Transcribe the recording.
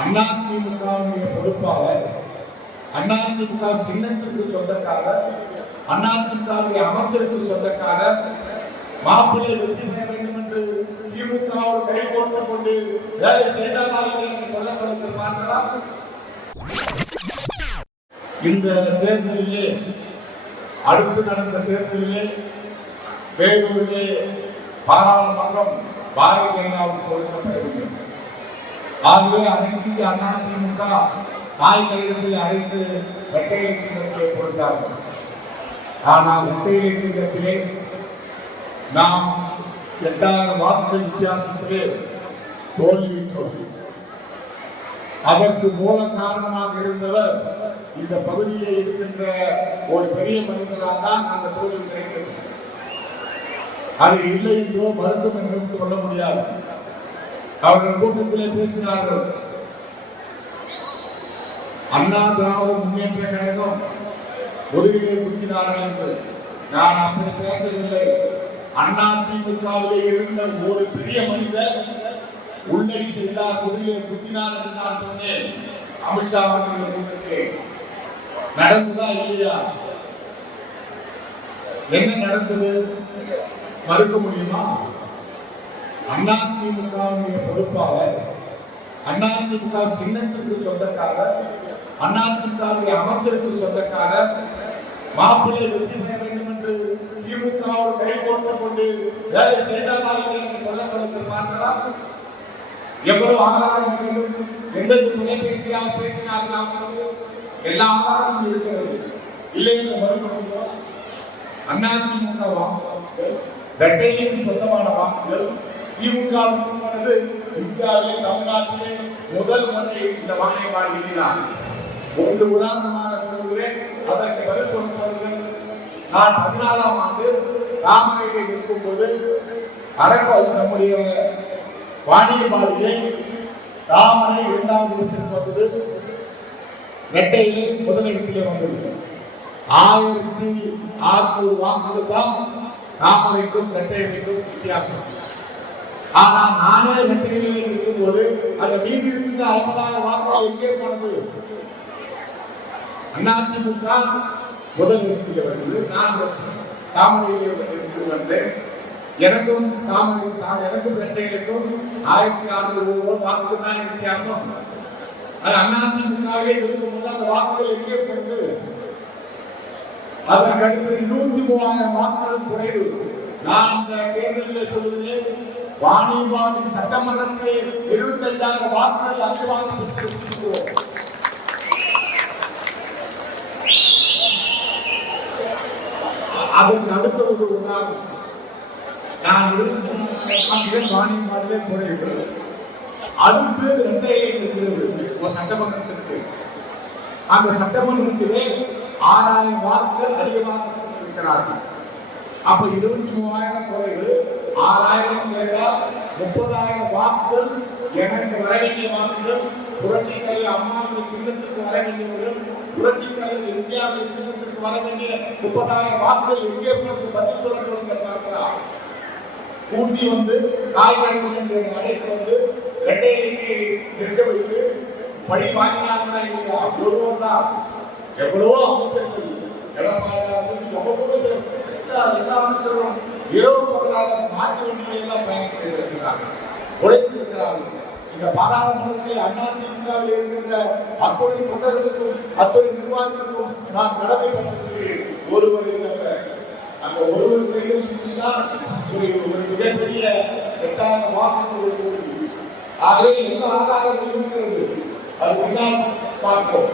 அதிமுகவுடைய பொறுப்பாளர் அதிமுக சின்னத்துக்கு சொந்தக்காரர் அதிமுகவுடைய அமைச்சருக்கு சொந்தக்காரர் மாப்பிள்ளை வெற்றி பெற வேண்டும் என்று திமுகவோடு கை கோர்த்துக் கொண்டு வேலை செய்தார்கள் என்று சொல்லப்படுகிறார்களா இந்த தேர்தலிலே அடுத்து நடந்த தேர்தலிலே வேலூரிலே பாராளுமன்றம் பாரதிய ஜனதாவுக்கு கொடுக்கப்படவில்லை. ஆகவே அனைத்து இந்திய அண்ணா திமுக தாய் அழைத்து இரட்டை கொடுத்தார்கள் ஆனால் இரட்டை இலட்சணத்திலே நாம் எட்டாயிரம் வாக்கு வித்தியாசத்திலே தோல்வியிட்டோம் அதற்கு மூல காரணமாக இருந்தவர் இந்த பகுதியில் இருக்கின்ற ஒரு பெரிய மனிதரால் தான் அந்த தோல்வி கிடைத்தது. அது இல்லை என்றோ மருத்துவம் என்றும் சொல்ல முடியாது. அவர்கள் கூட்டத்திலே பேசினார்கள் அண்ணா திராவிட முன்னேற்ற கழகம் ஒதுவிலே குத்தினார்கள் என்று. நான் அப்படி பேசவில்லை. அண்ணா திமுகவிலே இருந்த ஒரு பெரிய மனிதர் உன்னை செய்தார் குதிரையை குத்தினார் என்று நான் சொன்னேன். அமித்ஷா அவர்களுடைய கூட்டத்திலே நடந்ததா இல்லையா? என்ன நடந்தது? மறுக்க முடியுமா? அதிமுகவுடைய பொறுப்பாளர் அதிமுக சின்னத்துக்கு சொந்தக்காரர் அதிமுகவுடைய அமைச்சருக்கு சொந்தக்காரர் மாப்பிள்ளை வெற்றி பெற வேண்டும் என்று திமுகவோடு கை கோர்த்துக் கொண்டு வேலை செய்தார்கள் என்று சொல்லப்படுகிறார்களா எவ்வளவு ஆதாரம் வேண்டும்? எந்தெந்த தொலைபேசியாக பேசினார்கள் எல்லா ஆதாரமும் இருக்கிறது. இல்லை என்று மறுக்க அதிமுக வாக்குகள் இரட்டையின் சொந்தமான வாக்குகள் திமுகவுக்கு இந்தியாவிலே தமிழ்நாட்டிலே முதல் முறை இந்த வாணியபாடு எழுதினார் ஒன்று உதாரணமாக சொல்கிறேன் அதற்கு பதில் சொல்ல சொல்கிறேன் நான் பதினாலாம் ஆண்டு ராமரையில் இருக்கும்போது அரசு நம்முடைய வாணியபாடிலே ராமனை இரண்டாவது இடத்தில் வந்தது இரட்டையிலே முதலிடத்திலே வந்தது ஆயிரத்தி அறுநூறு வாக்குகள் தான் ராமரைக்கும் இரட்டையிலைக்கும் வித்தியாசம். ஆனால் நானே இரட்டையிலே இருக்கும்போது அந்த மீதி இருந்த ஐம்பதாயிரம் வாக்குகள் எங்கே போனது அதிமுக முதல் இடத்திலே வந்தது நான் தாமரையிலே வந்தேன். எனக்கும் தாமரை தான் எனக்கும் இரட்டைகளுக்கும் ஆயிரத்தி அறுநூறு வாக்குகள் தான் வித்தியாசம். அது அதிமுகவே இருக்கும்போது அந்த வாக்குகள் எங்கே போனது அதற்கு அடுத்து நூத்தி மூவாயிரம் வாக்குகள் குறைவு. நான் அந்த தேர்தலில் சொல்லுகிறேன் வாணிபாடி சட்டமன்றத்தில் ஐந்தாயிரம் வாக்குகள் அதிகமாக பெற்றிருக்கிறோம் அதற்கு அடுத்த ஒரு உதாரணம். நான் இருபத்தி வாணிபாடிலே குறைவு அடுத்து இரட்டையிலே இருக்கிறது. ஒரு சட்டமன்றத்திற்கு. அந்த சட்டமன்றத்திலே ஆறாயிரம் வாக்குகள் அதிகமாக இருக்கிறார்கள் அப்ப இருபத்தி மூவாயிரம் குறைவு. ஆறாயிரம் சேர்ந்தால் முப்பதாயிரம் வாக்குகள் எனக்கு வர வேண்டிய வாக்குகள் புரட்சி அம்மாவுடைய சின்னத்திற்கு வர வேண்டியவர்கள் புரட்சி இந்தியாவுடைய சின்னத்திற்கு வர வேண்டிய முப்பதாயிரம் வாக்குகள் எங்கே போட்டு பதில் சொல்ல சொல்லுங்க கூட்டி வந்து காய்கறிகள் என்று அழைத்து வந்து வெட்டையிலே நிற்க வைத்து படி வாங்கினாங்களா இல்லையா தான். எவ்வளவோ அமைச்சர்கள் எல்லாம் எவ்வளவு எல்லா அமைச்சரும் இரவு பொருளாதார மாற்று வண்டிகளை பயணம் செய்திருக்கிறார்கள் உழைத்திருக்கிறார்கள் இந்த பாராளுமன்றத்தில் அதிமுகவில் இருக்கின்ற அத்தொழி தொண்டர்களுக்கும் அத்தொழி நிர்வாகிகளுக்கும் நான் கடமைப்பட்டிருக்கிறேன் ஒருவர் அந்த ஒருவர் செய்ய செஞ்சுதான் ஒரு ஒரு மிகப்பெரிய எட்டாயிரம் வாக்குகள் ஆகவே என்ன ஆதாரங்கள் இருக்கிறது. அது பின்னால் பார்ப்போம்.